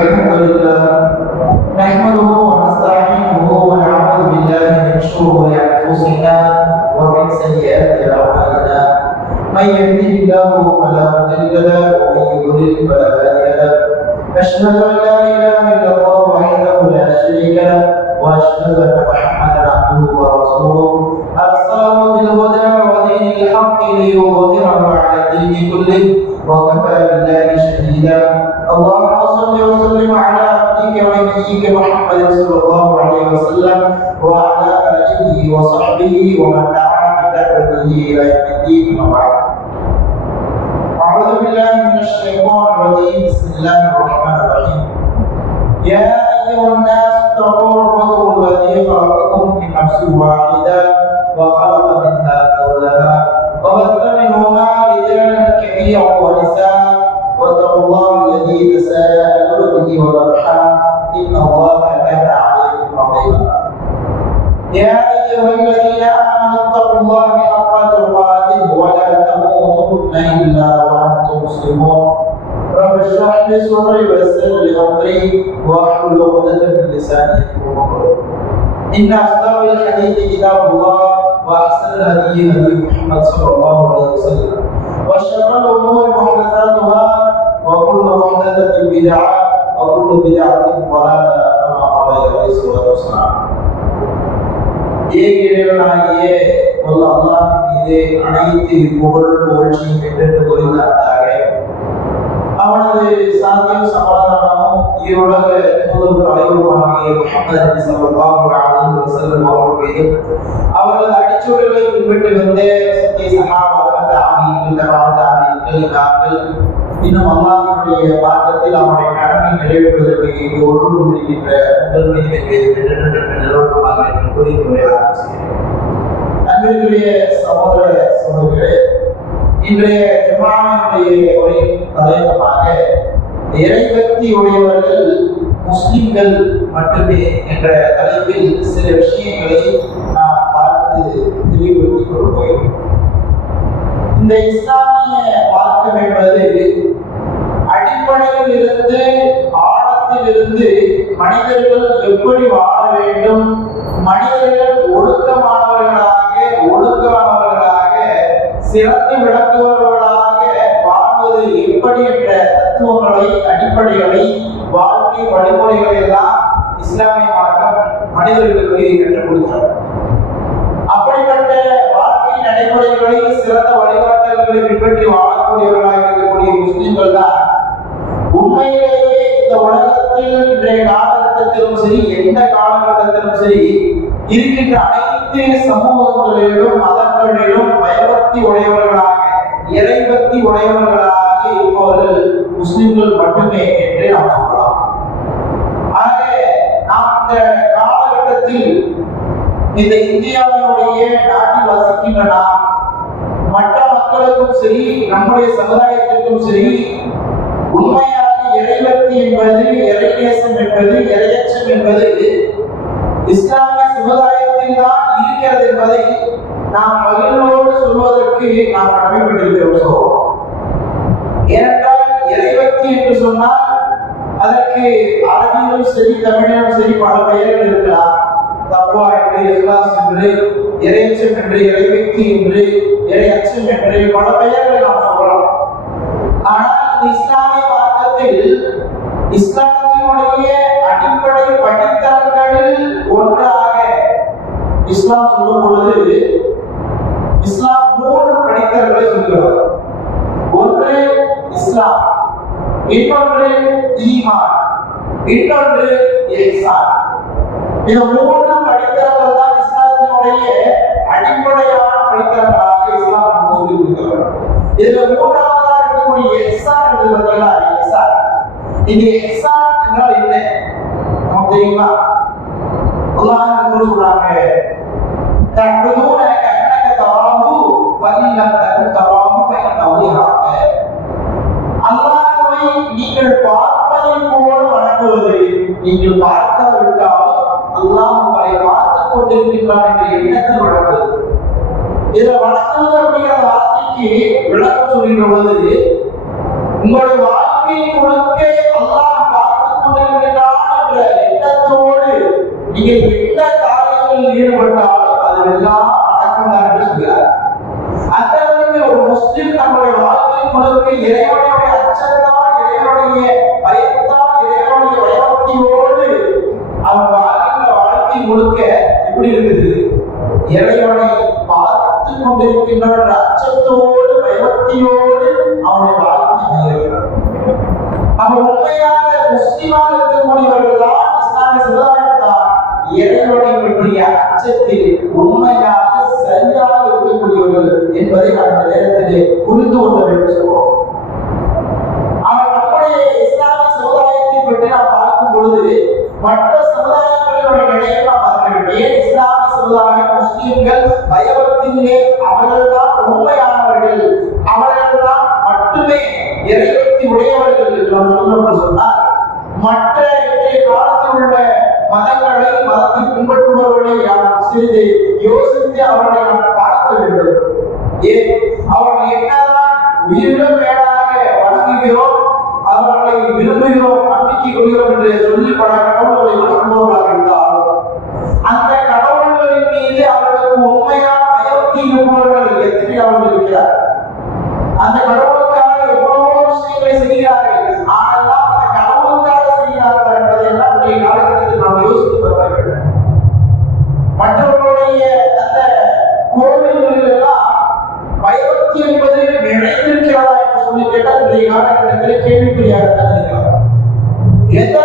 الحمد لله نحمده ونستعينه ونعوذ بالله من شرور أنفسنا ومن سيئات أعمالنا. من يهده الله فلا مضل له ومن يضلل فلا هادي له. أشهد أن وخلق منها زوجها وبث منهما رجالا كثيرا ونساء. واتقوا الله الذي تساءلون به والأرحام. إن الله كان عليكم رقيبا. يا أيها الذين آمنوا اتقوا الله حق تقاته ولا تموتن إلا وأنتم مسلمون. رب اشرح لي صدري ويسر لي أمري واحلل عقدة من لساني يفقهوا قولي. إن واحسن الهدي هدي محمد صلى الله عليه وسلم وشر الامور محدثاتها وكل محدثه بدعه وكل بدعه ضلاله كما قال عليه الصلاه والسلام ஏக இறைவனாகிய வல்ல அல்லாஹ் மீது அனைத்து புகழும் புகழ்ச்சியும் என்றென்று புரிந்தார்களாக அவனது சாந்தியும் சமாதானமும் ஈருலக தூதர் தலைவருமாகிய முகமது நபி ஸல்லல்லாஹு அலைஹி வஸல்லம் அவர்கள் மீதும் அவர்களது அடிச்சுவடுகளை பின்பற்றி வந்த சத்திய சகாபாக்கள் தாமியங்கள் தபாதாமியங்கள் இமாம்கள் இன்னும் அல்லாஹினுடைய மார்க்கத்தில் அவருடைய கடமை நிறைவேற்றுவதற்கு இங்கு ஒன்று முடிகின்ற உங்கள் மீது நிறுவனமாக என்று கூறி உரை ஆரம்பிக்கிறேன். அன்பிற்குரிய சகோதர சகோதரிகளே இன்றைய ஜமாவினுடைய உரையின் தலையங்கமாக இறைபக்தி உடையவர்கள் முஸ்லிம்கள் மட்டுமே என்ற தலைப்பில் சில விஷயங்களை நாம் ஒரு கோயில் இந்த இஸ்லாமிய மார்க்கம் என்பது அடிப்படையில் இருந்து ஆழத்தில் இருந்து மனிதர்கள் எப்படி வாழ வேண்டும் மனிதர்கள் ஒழுக்கமானவர்களாக ஒழுக்கமானவர்களாக சிறந்து விளக்குபவர்களாக வாழ்வது எப்படி என்ற தத்துவங்களை அடிப்படைகளை வாழ்க்கை வழிமுறைகளை எல்லாம் இஸ்லாமிய மார்க்கம் மனிதர்களுக்கு கற்றுக் கொடுக்கிறது. வாழ்க்கை சிறந்த வழிகாட்டல்களை பின்பற்றி வாழக்கூடியவர்களாக இருக்கக்கூடிய முஸ்லிம்கள் தான் உண்மையிலேயே இந்த உலகத்தில் இன்றைய காலகட்டத்திலும் சரி எந்த காலகட்டத்திலும் சரி இருக்கின்ற அனைத்து சமூகங்களிலும் மதங்களிலும் பயபக்தி உடையவர்களாக இறைபக்தி உடையவர்களாக இருப்பவர்கள் முஸ்லிம்கள் மட்டுமே என்று நாம் சொல்லலாம். ஆக நாம் இந்த காலகட்டத்தில் இந்த இந்தியாவினுடைய நாட்டில் வசிக்கின்ற நாம் மற்ற மக்களுக்கும் சரி நம்முடைய சமுதாயத்திற்கும் சரி உண்மையாக இறைபக்தி என்பது இறைநேசம் என்பது இறையச்சம் என்பது இஸ்லாமிய சமுதாயத்தில் தான் இருக்கிறது என்பதை நாம் மகிழ்வோடு சொல்வதற்கு நாம் கடமைப்பட்டிருக்கிறோம் ஏனென்றால் இறைபக்தி என்று சொன்னால் அதற்கு அரபியிலும் சரி தமிழிலும் சரி பல பெயர்கள் இருக்கலாம். தப்பா என்று இஸ்லாஸ் என்று இறைச்சம் என்று இறைபக்தி என்று இறையச்சம் என்று பல பெயர்களை நாம் சொல்லலாம். ஆனால் இஸ்லாமிய மார்க்கத்தில் இஸ்லாத்தினுடைய அடிப்படை படித்தரங்களில் ஒன்றாக இஸ்லாம் சொல்லும் பொழுது இஸ்லாம் மூன்று படித்தரங்களை சொல்கிறார் ஒன்று இஸ்லாம் இன்னொன்று ஈமான் இன்னொன்று இஹ்சான் இந்த மூன்று இதுல மூன்றாவதா இருக்கக்கூடிய எக்ஸான் என்பது பார்த்தீங்களா எக்ஸான் இந்த எக்ஸான் என்றால் என்ன? நமக்கு தெரியுமா? அல்லாஹ் சொல்றாங்க தஅபுதூன கஅன்னக தராஹு ஃபஇன் லம் தகுன் தராஹு ஃபஇன்னஹு யராக அல்லாஹ்வை நீங்கள் பார்ப்பதை போல வணங்குவது. நீங்கள் பார்க்காவிட்டாலும் அல்லாஹ் உங்களை பார்த்துக் கொண்டிருக்கின்றான் என்ற எண்ணத்தில் வணங்குவது. இதுல வணங்குவது அப்படிங்கிற வார்த்தைக்கு விளக்கம் சொல்கின்ற பொழுது உங்களுடைய வாழ்க்கை முழுக்க அல்லாஹ் பார்த்துக் நீங்கள் எந்த காரியங்களில் ஈடுபட்டாலும் அது எல்லாம் அடக்கம் தான் என்று சொல்கிறார். அந்த அளவுக்கு ஒரு முஸ்லிம் நம்முடைய வாழ்க்கை முழுக்க இறைவனுடைய அச்சத்தால் இறைவனுடைய பயத்தால் இறைவனுடைய பயபக்தியோடு அவன் வாழ்கின்ற வாழ்க்கை முழுக்க எப்படி இருக்குது? இறைவனை பார்த்து கொண்டிருக்கின்ற ஒரு அச்சத்தோடு பயபக்தியோடு அவனுடைய வாழ்க்கை அமைகிறது அப்ப உண்மையாக முஸ்லிமாக இருக்கக்கூடியவர்கள் தான் இஸ்லாமிய சமுதாயம் தான் இறைவனை பற்றிய அச்சத்தை சொன்னால் மற்ற காலத்தில் உள்ள மதங்களை மதத்தை பின்பற்றுபவர்களை சிறிது யோசித்து அவர்களை நாம் பார்க்க வேண்டும். ஏன்? அவர்கள் என்னதான் உயிரிலும் மேலாக வணங்குகிறோம் அவர்களை விரும்புகிறோம் நம்பிக்கை கொள்கிறோம் என்று சொல்லி பல கடவுள்களை வணங்குபவர்களாக இருந்தாலும் அந்த கடவுள்களின் மீது அவர்களுக்கு உண்மையான பயபக்தி இருப்பவர்கள் எத்தனை அவர்கள் இருக்கிறார் அந்த கடவுளுக்காக எவ்வளவோ விஷயங்களை செய்கிறார்கள். மற்றவர்களுடைய அந்த கோவில்களில் எல்லாம் பயபக்தி என்பது நிறைந்திருக்கிறதா என்று சொல்லி கேட்டால் இன்றைய காலகட்டத்தில் கேள்விக்குறியாகத்தான் இருக்கிறார் எந்த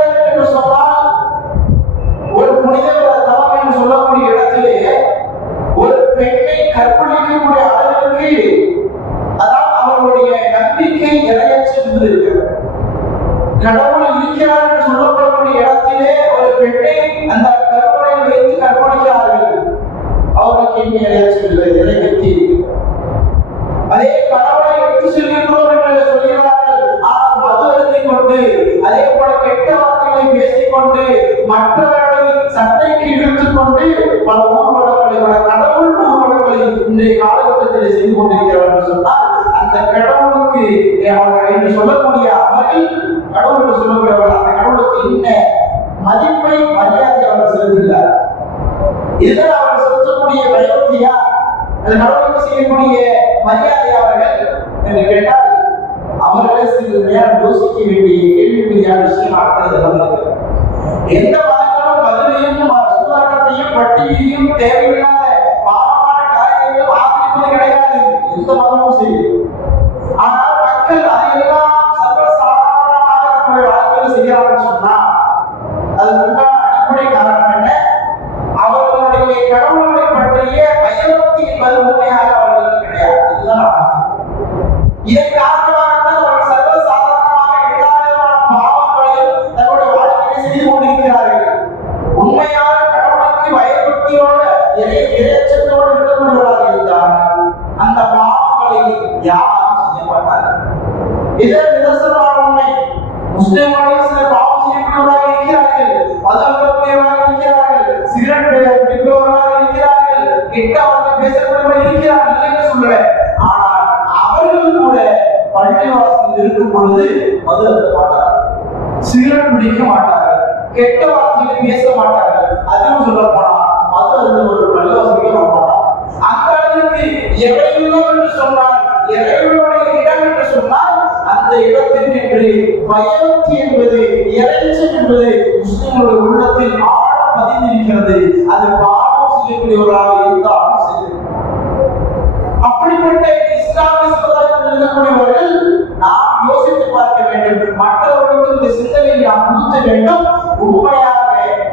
என்று கேட்டால் அவர்களே சிறிது நேரம் யோசிக்க வேண்டிய கேள்விக்குரியான விஷயமாக இதெல்லாம் எந்த மதங்களும் பதிலையும் சுதாக்கத்தையும் பட்டியலையும் தேவையில்லாத பாவமான காரியங்களும் ஆதரிப்பது கிடையாது. எந்த மதமும் செய்யும் இருக்கிறார்கள் மதங்களுடையவர்களாக இருக்கிறார்கள் சிகரெட் பிடிப்பவர்களாக இருக்கிறார்கள் கெட்ட வார்த்தை பேசக்கூடியவர்கள் இருக்கிறார்கள் இல்லைன்னு சொல்லல ஆனால் அவர்கள் கூட பள்ளிவாசலில் இருக்கும் பொழுது மது அருந்த மாட்டார்கள். சிகரெட் பிடிக்க மாட்டார்கள் கெட்ட பாவம் செய்யக்கூடியவர்களாக அப்படிப்பட்ட இஸ்லாமிய சமுதாயத்தில் இருக்கக்கூடியவர்கள் நாம் யோசித்து பார்க்க வேண்டும் மற்றவர்களுக்கு இந்த சிந்தனை நாம் புகுத்த வேண்டும். உண்மையாக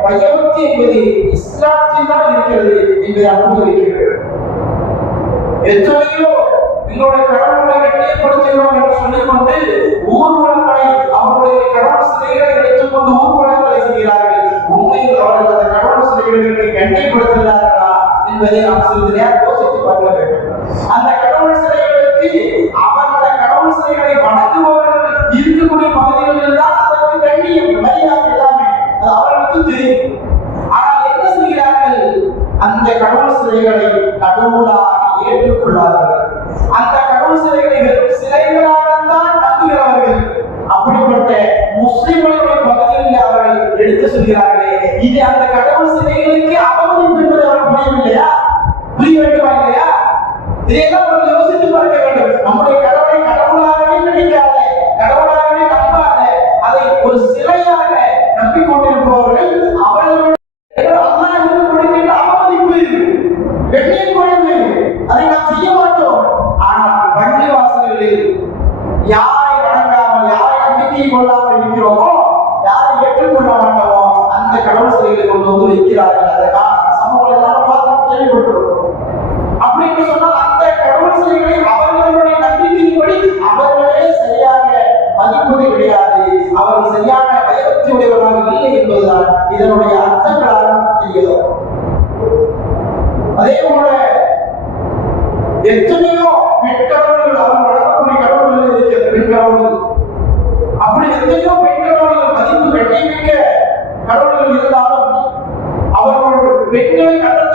பயபக்தி என்பது இஸ்லாத்தில் தான் இருக்கிறது என்பதை அனுபவிக்கிறேன் எத்தனையோ எங்களுடைய கடவுளை கட்டியப்படுத்துகிறோம் என்று சொல்லிக்கொண்டு ஊர்வலங்களை அவருடைய கடவுள் சிலைகளை எடுத்துக்கொண்டு ஊர்வலங்களை செய்கிறார்கள். உண்மையில் அவர்கள் அந்த கடவுள் சிலைகளை கண்ணியப்படுத்துகிறார்களா என்பதை நாம் சிறிது நேரம் யோசித்து பார்க்க வேண்டும். அந்த கடவுள் சிலைகளுக்கு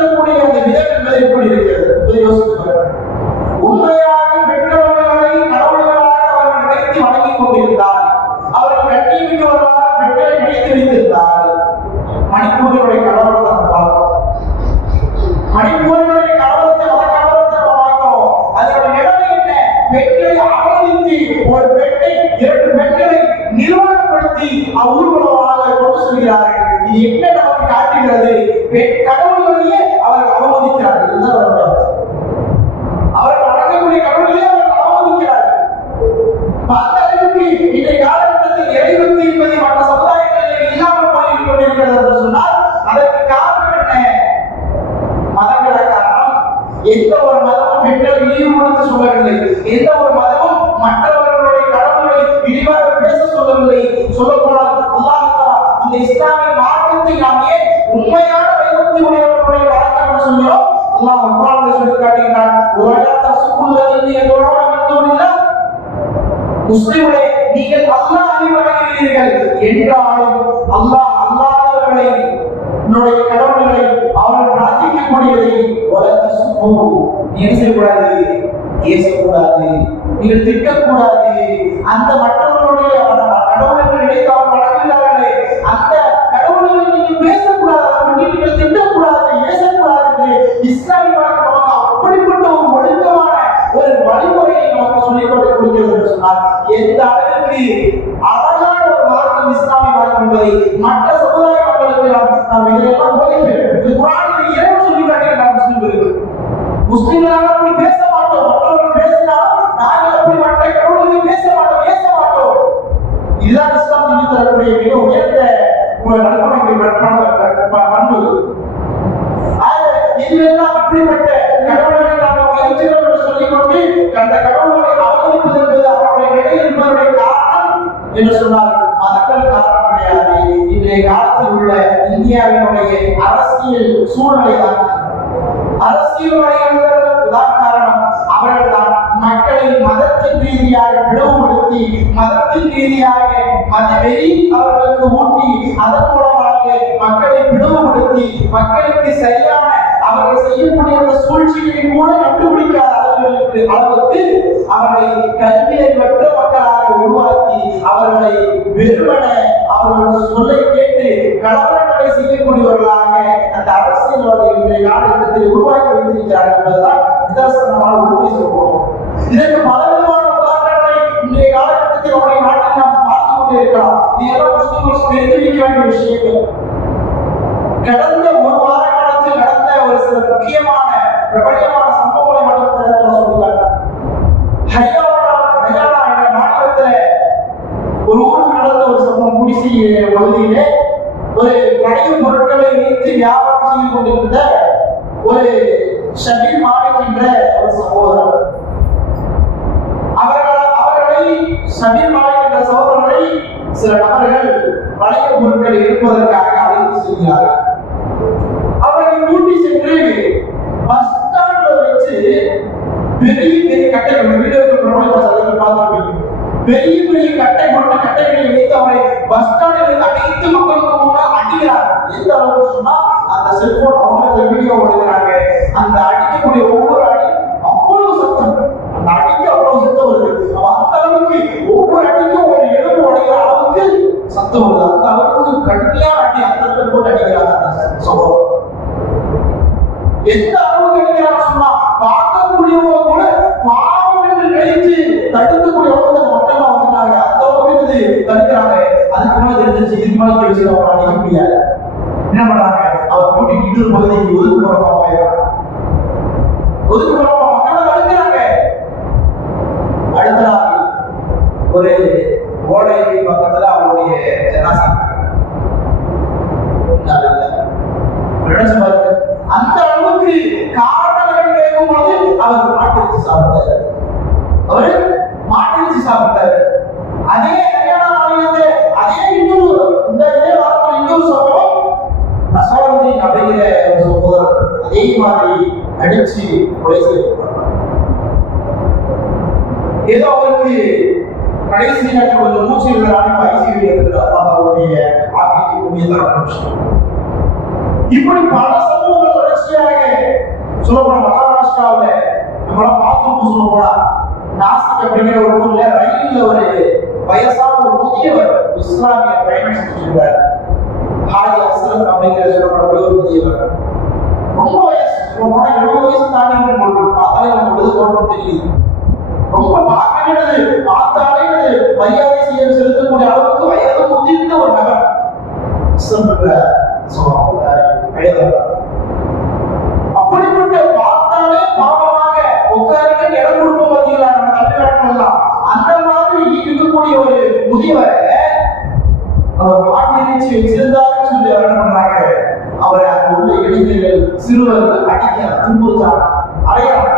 நடக்கக்கூடிய அந்த விதம் என்பது எப்படி இருக்கிறது? உண்மையாக பெற்ற இந்த இஸ்லாமிய மார்க்கத்தினாலேயே உண்மையான வைபக்தி உடையவர்களுடைய வழக்கம் சொல்கிறோம் அல்லாஹ் குர்ஆன்ல சொல்லி காட்டுகிறான் ஒலா தஸ்குல்லதி யதுரா மின்துல்லா முஸ்லிம்களே நீங்கள் அல்லாஹ்வை வணங்குகிறீர்கள் என்றாலும் அல்லாஹ் அல்லாதவர்களை உன்னுடைய கடவுள்களை அவர்கள் பிரார்த்திக்கக்கூடியதை ஒலா தஸ்கு நீர் செய்யக்கூடாது ஏசக்கூடாது நீங்கள் திட்டக்கூடாது. அந்த மற்றவர்களுடைய கடவுள்கள் நினைத்தால் சொன்னால் எந்த அளவிற்கு அழகான ஒரு மார்க்கம் இஸ்லாமிய மார்க்கம் என்பதை மற்ற அளவுக்கு அவர்களை கல்வியற்ற மக்களாக உருவாக்கி அவர்களை வெறுமன அவர்களுடைய சொல்லை கேட்டு கலவரங்களை செய்யக்கூடியவர்களாக அந்த அரசியல்வாதிகள் இன்றைய காலகட்டத்தில் உருவாக்கி வைத்திருக்கிறார்கள் என்பதுதான் நிதர்சனமான உண்மை சொல்கிறோம் இதற்கு பலவிதமான உதாரணங்களை இன்றைய காலகட்டத்தில் அவருடைய நாட்டில் நாம் பார்த்து கொண்டிருக்கலாம் இதெல்லாம் தெரிந்து வேண்டிய விஷயங்கள். கடந்த ஒரு வார காலத்தில் நடந்த ஒரு சில முக்கியமான பிரபலமான ஓபிசி பகுதியிலே ஒரு கழிவு பொருட்களை வைத்து வியாபாரம் செய்து கொண்டிருந்த ஒரு ஷபீர் மாலிக் என்ற ஒரு சகோதரர். அவர்கள் அவர்களை ஷபீர் மாலிக் என்ற சில நபர்கள் பழைய பொருட்கள் இருப்பதற்காக அழைத்து செல்கிறார்கள். அவரை கூட்டி சென்று பஸ் ஸ்டாண்ட்ல வச்சு பெரிய பெரிய கட்டை வீடு பார்த்து பெரிய பெரிய கட்டை போட்ட கட்டைகளை வைத்து அவரை பஸ் ஸ்டாண்டில் வைத்து அனைத்து மக்களுக்கு முன்னால் அடிக்கிறார் எந்த அளவுக்கு சொன்னா அந்த செல்போன் அவங்க வீடியோ எடுக்கிறாங்க அந்த más publicidad வயசான ஒரு முதியவர் இஸ்லாமிய பயணம் செஞ்சிருந்தார் ஹாஜி அசலம் அப்படிங்கிற சொல்லப்படக்கூடிய ஒரு முதியவர். ரொம்ப வயசு சொல்ல போனா எழுபது வயசு தாண்டி பார்த்தாலே நம்ம விழுது தோற்றம் தெரியுது. ரொம்ப பார்க்க பார்த்தாலே அது மரியாதை செய்ய செலுத்தக்கூடிய அளவுக்கு வயது முதிர்ந்த ஒரு நபர். இஸ்லாம் என்ற சொல்லுவாங்க வயது அப்படிப்பட்ட பார்த்தாலே பாவமாக உட்காருங்க இடம் கொடுப்போம் பார்த்தீங்களா நம்ம தமிழ்நாட்டில் எல்லாம் அந்த மாதிரி இருக்கக்கூடிய ஒரு முதியவரை அவர் மாட்டிருச்சி சொல்லி அவர் என்ன பண்றாங்க? அவரை அங்க உள்ள இளைஞர்கள் சிறுவர்கள் அடிக்க துன்புறுத்தாங்க அடையாங்க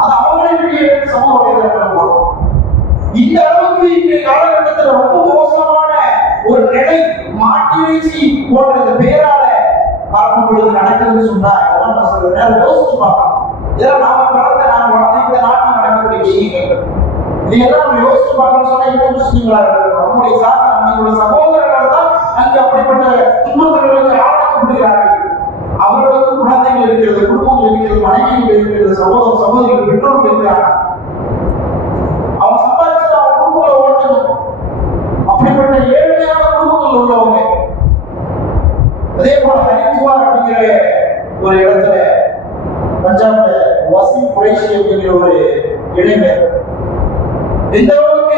அது அவங்களுடைய சமூக வலைதளங்கள் போடும். இந்த அளவுக்கு இன்றைய காலகட்டத்தில் ரொம்ப மோசமான ஒரு நிலை மாட்டிறைச்சி போன்ற இந்த பேரால பரப்பப்படுவது நடக்குதுன்னு சொன்னா இதெல்லாம் நம்ம சில நேரம் யோசிச்சு பார்க்கணும். இதெல்லாம் நாம கடந்த நாம வளர்ந்த இந்த நாட்டில் நடக்கக்கூடிய விஷயங்கள் இதெல்லாம் நம்ம யோசிச்சு பார்க்கணும்னு சொன்னா இப்போ முஸ்லீம்களா இருக்கு நம்முடைய சார்ந்த நம்மளுடைய சகோதரர்கள் தான் அங்கு அப்படிப்பட்ட துன்பங்களுக்கு ஆளாக்கப்படுகிறார்கள். அவர்களுக்கு குழந்தைகள் இருக்கிறது குடும்பங்கள் இருக்கிறது மனைவிகள் இருக்கிறது சகோதர சகோதரிகள் பெற்றோர்கள் இருக்கிறார்கள். அவன் சம்பாதிச்சு அவன் குடும்பங்களை ஓட்டணும் அப்படிப்பட்ட ஏழ்மையான குடும்பங்கள் உள்ளவங்க. அதே போல ஹரித்வார் அப்படிங்கிற ஒரு இடத்துல பஞ்சாப்ல வசி குறைசி அப்படிங்கிற ஒரு இளைஞர் எந்த அளவுக்கு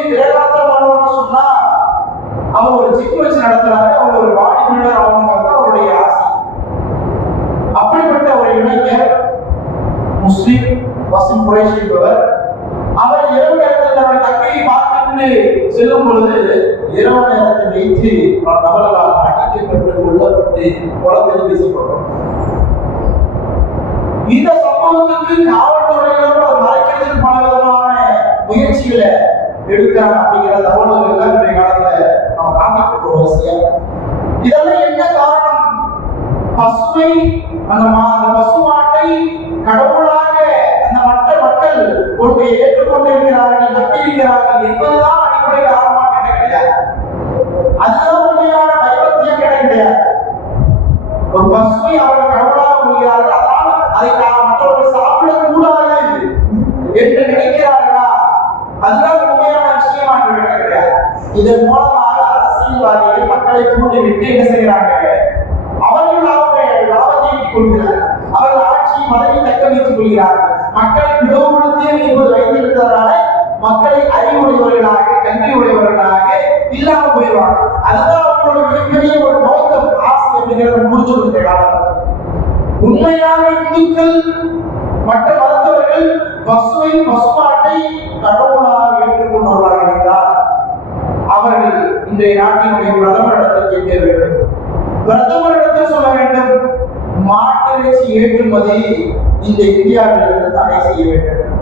அவங்க ஒரு ஜிம் வச்சு நடத்துறாங்க அவங்க ஒரு பாடி பில்டர் ஆகணுங்கிறது தான் அவருடைய ஆசை. அப்படிப்பட்ட ஒரு இளைஞர் முஸ்லிம் வசிம் குறைஷி என்பவர் அவர் இரவு நேரத்தில் தன்னுடைய தக்கையை பார்த்துட்டு செல்லும் பொழுது இரவு நேரத்தை வைத்து பல நபர்களால் அடிக்கப்பட்டு கொல்லப்பட்டு குளத்தில் வீசப்படும் இந்த சம்பவத்துக்கு காவல்துறையினரும் அதை மறைக்கிறதுக்கு பல விதமான முயற்சிகளை எடுக்கிறாங்க அப்படிங்கிற தகவல்கள் எல்லாம் இதெல்லாம் என்ன காரணம்? பசுமை அந்த அந்த பசுமாட்டை கடவுளாக அந்த மற்ற மக்கள் கொண்டு ஏற்றுக்கொண்டிருக்கிறார்கள் நம்பியிருக்கிறார்கள் என்பதுதான் அடிப்படை காரணமாக கிடையாது? அதுதான் உண்மையான தைவத்தியம் கிடையாது. ஒரு பசுமை அவர்கள் கடவுளாக கொள்கிறார்கள் அதனால் அதை நாம் மற்றவர்கள் சாப்பிடக்கூடாது என்று நினைக்கிறார்களா? அதுதான் உண்மையான விஷயமா கிடையாது இதன் மூலம் அரசியல்வாதிகள் மக்களை தூண்டிவிட்டு என்ன செய்கிறாங்க? அவர்கள் லாபத்தை லாபத்தை ஈட்டிக் கொள்கிறார்கள். அவர்கள் ஆட்சி பதவி தக்க வைத்துக் கொள்கிறார்கள். மக்களை மிகவும் பிளவுபடுத்திய என்பது வைத்திருக்கிறதுனால மக்களை அறிவுடையவர்களாக கல்வி உடையவர்களாக இல்லாமல் போயிடுவாங்க அதுதான் அவர்களோட மிகப்பெரிய ஒரு நோக்கம் ஆசை அப்படிங்கிறத முடிச்சு கொடுத்த காலம் உண்மையான இந்துக்கள் மற்ற மருத்துவர்கள் பசுவை பசுமாட்டை கடவுளாக ஏற்றுக்கொண்டவர்களாக இருந்தார் அவர்கள் இன்றைய நாட்டினுடைய பிரதமர் பிரதமரிடத்தில் கேட்க வேண்டும். பிரதமரிடத்தில் சொல்ல வேண்டும். மாட்டிறைச்சி ஏற்றுமதி இந்த இந்தியாவிலிருந்து தடை செய்ய வேண்டும்.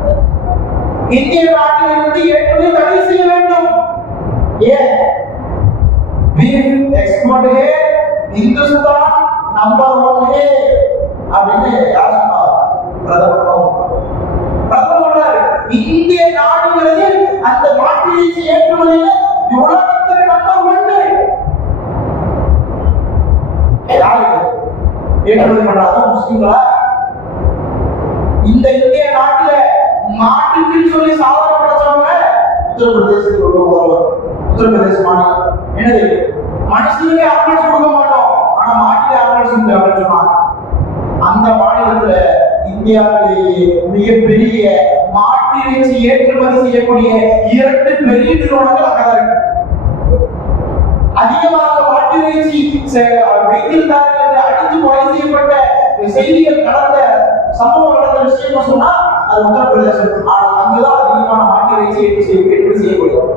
இந்திய நாட்டிலிருந்து ஏற்றுமதி தடை செய்ய வேண்டும். ஏன்? Beef Hindustan number one hey அப்படின்னு யார் பிரதமர் பிரதமர் இந்திய நாடுகளில் அந்த மாட்டிறைச்சி ஏற்றுமதியில் ஏற்றுமதி பண்றாங்க முஸ்லிம்களா? இந்த இந்திய நாட்டுல மாட்டுக்குன்னு சொல்லி சாதனை படைச்சவங்க உத்தரப்பிரதேசத்தில் உள்ள முதல்வர். உத்தரப்பிரதேச மாநிலம். என்னது? மனுஷனுக்கு ஆம்புலன்ஸ் கொடுக்க மாட்டோம். ஆனா மாட்டுக்கு ஆம்புலன்ஸ் அப்படின்னு சொன்னாங்க. அந்த மாநிலத்துல மிகப்பெரிய மாட்டிறைச்சி ஏற்றுமதி செய்யக்கூடிய இரண்டு பெரிய நிறுவனங்கள் அங்கதான் இருக்கு. அதிகமாக மாட்டிறைச்சி வைத்திருந்தார்கள் என்று கொலை செய்யப்பட்ட செய்திகள் நடந்த சம்பவம் நடந்த விஷயம் சொன்னா அது உத்தரப்பிரதேசம் ஆனால் அங்குதான் அதிகமான மாட்டிறைச்சி ஏற்று செய்ய ஏற்றுமதி செய்யப்படுகிறது.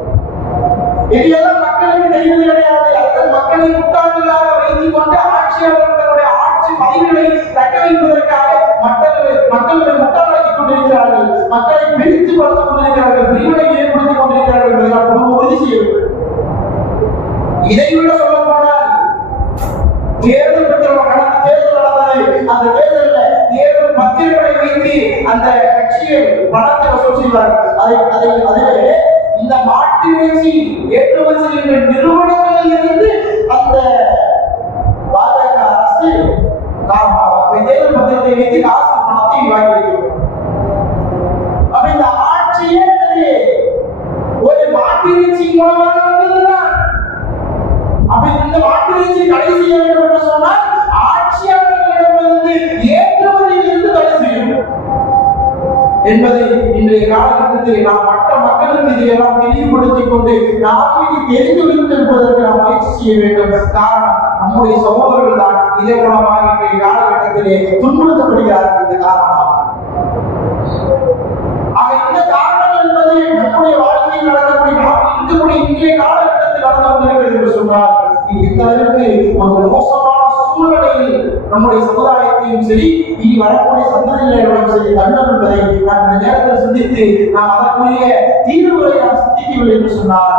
இதெல்லாம் மக்களுக்கு தெரிவது கிடையாது. அதற்கு மக்களை முட்டாள்களாக வைத்துக் கொண்டு ஆட்சியாளர்களுடைய ஆட்சி பதிவுகளை தக்க வைப்பதற்காக மக்கள் மக்களை முட்டாளாக்கி கொண்டிருக்கிறார்கள். மக்களை பிரித்து படுத்திக் கொண்டிருக்கிறார்கள். பிரிவினை ஏற்படுத்திக் கொண்டிருக்கிறார்கள் என்பதை நாம் உறுதி செய்ய வேண்டும் இதை விட செய்வார்கள் அதை அதை அதிலே இந்த மாட்டு இறைச்சி ஏற்றுமதி செய்கின்ற நிறுவனங்களில் இருந்து என்பதை இன்றைய காலகட்டத்தில் நாம் மற்ற மக்களுக்கு இதையெல்லாம் தெளிவுபடுத்திக் கொண்டு நாம் இதை தெரிந்து வைத்திருப்பதற்கு நாம் முயற்சி செய்ய வேண்டும். காரணம் நம்முடைய சகோதரர்கள் தான் இதே மூலமாக இன்றைய காலகட்டத்திலே துன்புறுத்தப்படுகிறார்கள் இந்த காரணமாக ஆக இந்த காரணம் என்பது நம்முடைய வாழ்க்கையில் நடக்கக்கூடிய நாம் இன்றைய காலகட்டத்தில் நடந்து கொண்டிருக்கிறது என்று சொன்னால் இது இந்த ஒரு மோசமான சூழ்நிலையில் நம்முடைய சமுதாயத்தையும் சரி இனி வரக்கூடிய சந்ததியினரிடம் சரி தள்ளம் என்பதை நாம் இந்த நேரத்தில் சிந்தித்து நாம் அதற்குரிய தீர்வுகளை நாம் சிந்திக்கவில்லை என்று சொன்னால்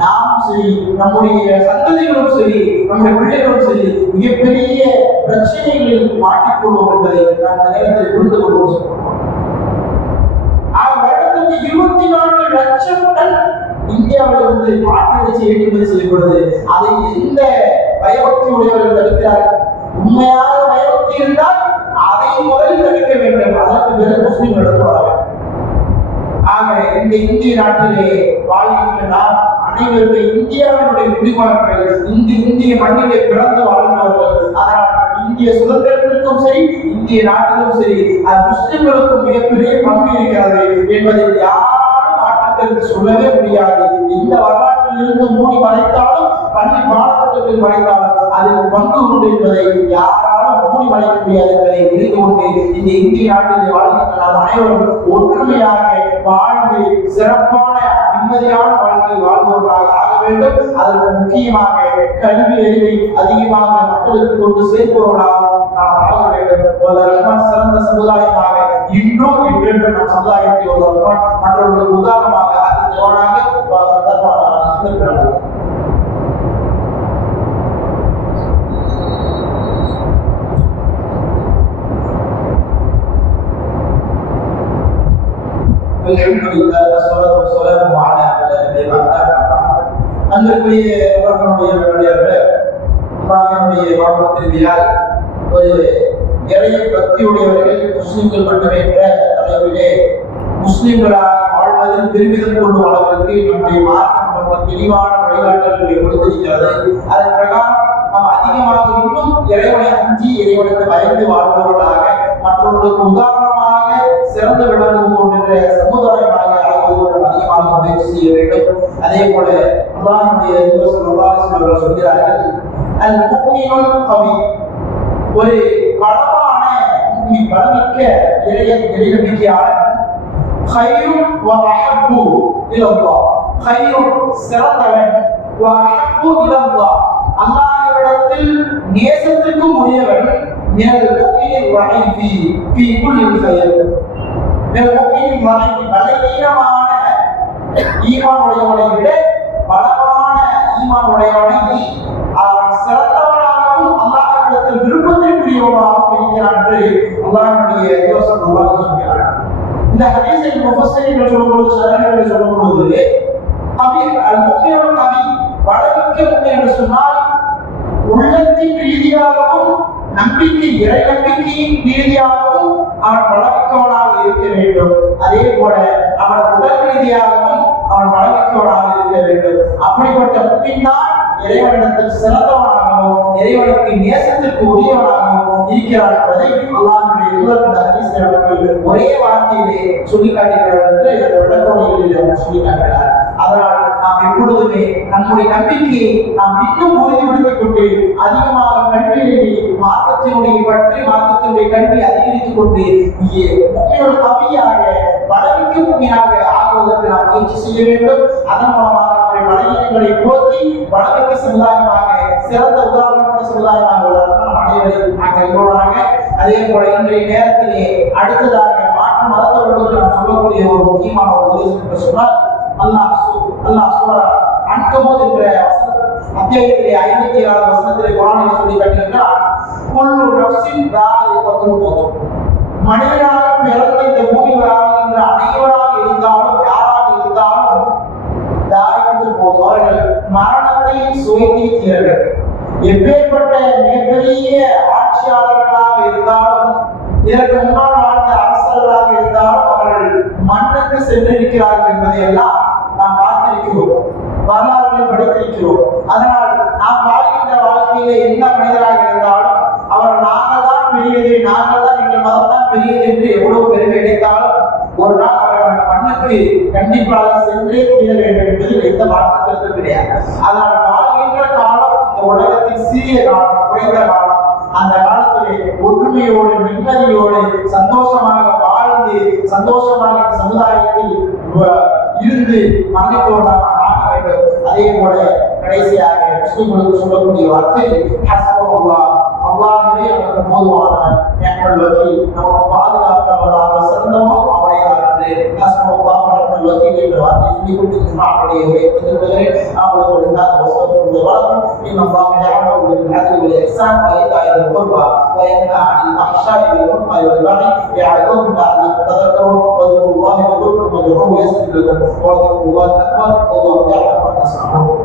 நாமும் சரி நம்முடைய சந்ததிகளும் சரி நம்முடைய பிள்ளைகளும் சரி மிகப்பெரிய பிரச்சனைகளில் மாட்டிக்கொள்வோம் என்பதை நாம் இந்த நேரத்தில் புரிந்து கொள்வோம். சொல்றோம் வருடத்திற்கு இருபத்தி நான்கு லட்சம் டன் இந்தியாவிலிருந்து மாட்டிறைச்சி ஏற்றுமதி செய்யப்படுது அதை எந்த பயபக்தி உடையவர்கள் தடுக்கிறார்கள் உண்மையாக பயபக்தி இருந்தால் அதை முதலில் தடுக்க வேண்டும் அதற்கு பிறகு முஸ்லீம் எடுத்துக்கொள்ள வேண்டும். ஆக இந்த இந்திய நாட்டிலே வாழ்கின்ற நாம் அனைவருமே இந்தியாவினுடைய குடிமகன்கள் இந்த இந்திய மண்ணிலே பிறந்து வாழ்ந்தவர்கள். அதனால் இந்திய சுதந்திரத்திற்கும் சரி இந்திய நாட்டிலும் சரி அது முஸ்லிம்களுக்கும் மிகப்பெரிய பங்கு இருக்கிறது என்பதை யார் என்று சொல்லவே முடியாது. இந்த வரலாற்றில் இருந்து மூடி மறைத்தாலும் பள்ளி பாடத்திட்டத்தில் மறைத்தாலும் அதில் பங்கு உண்டு என்பதை யாராலும் மூடி மறைக்க முடியாது என்பதை புரிந்து கொண்டு இந்த இந்திய நாட்டில் வாழ்கின்ற நாம் அனைவரும் ஒற்றுமையாக வாழ்ந்து சிறப்பான நிம்மதியான வாழ்க்கையை வாழ்பவர்களாக ஆக வேண்டும். அதற்கு முக்கியமாக கல்வி அறிவை அதிகமாக மக்களுக்கு கொண்டு சேர்ப்பவர்களாக நாம் ஆக வேண்டும். ஒரு சிறந்த சமுதாயமாக இன்றும் என்றென்றும் நம் சமுதாயத்தை ஒரு ரஹ்மான் மற்றவர்களுக்கு உதாரணமாக அது தேவனாக சந்தர்ப்பமாக الحمد لله والصلاة والسلام على النبي அன்பிற்குரிய அவர்களுடைய நல்லடியார்களே இஸ்லாமியனுடைய மாற்றத்திற்கால் ஒரு இறைய பக்தியுடையவர்கள் முஸ்லிம்கள் மட்டுமே என்ற அளவிலே முஸ்லிம்களாக வாழ்வதில் பெருமிதம் கொள்ளும் அளவிற்கு நம்முடைய மார்க்கம் தெளிவான வழிகாட்டல்களை கொடுத்திருக்கிறது. அதன் பிரகாரம் நாம் அதிகமாக இன்னும் இறைவனை அஞ்சி இறைவனுக்கு பயந்து வாழ்பவர்களாக மற்றவர்களுக்கு உதாரணமாக சிறந்து விளங்கும் என்ற சமுதாயமாக ஆகுவதற்கு அதிகமாக முயற்சி செய்ய வேண்டும். அதே போல அல்லாஹ்வுடைய சொல்கிறார்கள் அல் கவி. ஒரு வளமான உண்மை வளமிக்க இறையை தெரிய வேண்டியாளர் ஹைரும் வ அஹப்பு இலல்லா ஹைரும் சிறந்தவன். வ அஹப்பு இலல்லா அல்லாஹ்விடத்தில் நேசத்துக்கு உரியவன் எனது முக்மீனின் வகைதி தீக்குள் இருக்கையில் எனது முக்மீனின் வகைதி பலவீனமான ஈமான் உடையவனை விட பலமான ஈமான் உடையவனை விருப்பத்திற்குரியவனாகவும் இருக்கிறான் என்று அல்லாஹ்வுடைய யோசனை அல்லாஹ் சொல்கிறான் இந்த ஹதீஸில் முஃபஸ்ஸரிகள் சொல்லும்போது ஷரஹர்கள் சொல்லும்போது கவி அல் முக்மினுல் கவி வடமிக்க முக்மி என்று சொன்னால் உள்ளத்தின் ரீதியாகவும் நம்பிக்கை இறை நம்பிக்கையின் ரீதியாகவும் அவன் வளமிக்கவனாக இருக்க வேண்டும். அதே போல அவன் உடல் ரீதியாகவும் அவன் வளமிக்கவனாக இருக்க வேண்டும். அப்படிப்பட்ட முக்மின் தான் இறைவனிடத்தில் சிறந்தவனாகவும் இறைவனுக்கு நேசத்திற்கு உரியவனாகவும் இருக்கிறான் என்பதை அல்லாஹனுடைய தூதர் இந்த அவர்கள் ஒரே வார்த்தையிலே சொல்லிக்காட்டுகிறார் என்று இந்த விளக்கோடைகளில் அவர் சொல்லிக்காட்டுகிறார். அதனால் நாம் எப்பொழுதுமே நம்முடைய நம்பிக்கையை நாம் இன்னும் உறுதிப்படுத்திக் கொண்டு அதிகமாக கல்வியை மார்க்கத்தினுடைய பற்றி மார்க்கத்தினுடைய கல்வியை அதிகரித்துக் கொண்டு உண்மையோட தவியாக வளர்க்க முக்கியாக ஆகுவதற்கு நாம் முயற்சி செய்ய வேண்டும். அதன் மூலமாக நம்முடைய பலகீனங்களை போக்கி வளர்க்க சமுதாயமாக சிறந்த உதாரணமான சமுதாயமாக வளர்க்க நாம் அனைவரையும் கைகொள்ளாங்க அதே போல இன்றைய நேரத்திலே அடுத்ததாக மாற்று மதத்தவர்களுக்கு நாம் சொல்லக்கூடிய ஒரு முக்கியமான ஒரு உபதேசம் என்று சொன்னால் அல்லாஹ் சு- அல்லாஹ் சூரா அன்கபூத் என்ற அத்தியாயத்திலே ஐம்பத்தி ஏழாவது வசனத்திலே குரானில் சொல்லி காட்டுகின்றார் குல்லு நஃப்ஸின் தாயிகத்துல் மௌத். மனிதனாக பிறந்த இந்த பூமி வராது என்ற அனைவராக மரணத்தை சுவைத்தே எப்பேற்பட்ட மிகப்பெரிய ஆட்சியாளர்களாக இருந்தாலும் இதற்கு முன்னால் வாழ்ந்த அரசர்களாக இருந்தாலும் அவர்கள் மண்ணுக்கு சென்றிருக்கிறார்கள் என்பதை எல்லாம் நாம் பார்த்திருக்கிறோம். வரலாறுகளை படித்திருக்கிறோம். அதனால் நாம் வாழ்கின்ற வாழ்க்கையிலே எந்த மனிதராக இருந்தாலும் பெரியது நாங்கள் தான் எங்கள் மதம் தான் பெரியது என்று எவ்வளவு பெருமை கிடைத்தாலும் ஒரு நாள் அவர்கள் அந்த மண்ணுக்கு கண்டிப்பாக சென்றே தீர வேண்டும் என்பதில் எந்த மாற்று கருத்து கிடையாது. அதனால் வாழ்கின்ற காலம் இந்த உலகத்தின் சிறிய காலம் குறைந்த காலம் அந்த காலத்திலே ஒற்றுமையோடு நிம்மதியோடு சந்தோஷமாக வாழ்ந்து சந்தோஷமாக சமுதாயத்தில் இருந்து மன்னிப்பவர்களாக ஆக வேண்டும். அதே போல கடைசியாக முஸ்லிம்களுக்கு சொல்லக்கூடிய வார்த்தை ஹஸ்புல்லாஹ் அல்லாஹே அவருக்கு போதுவான எங்கள் வக்கீல் நம்ம பாதுகாப்பவராக சிறந்தவர் அவரை அன்று அஸ்மல்லாஹ் வக்கீல் என்ற வார்த்தை சொல்லிக் கொண்டிருக்கிறார் அவருடைய உயர்த்துகிறே அவளுக்கு ஒரு நாள் வசதி கொண்டு வளரும் இன்னும் பாகையாக உங்களுக்கு அதில் ஒரு எக்ஸாம் வயதாயிரம் கொள்வா وينهى عن الفحشاء والمنكر والبغي يعظكم لعلكم تذكرون واذكروا الله يذكركم وادعوه يسجد لكم واذكروا الله اكبر والله يعلم ما تصنعون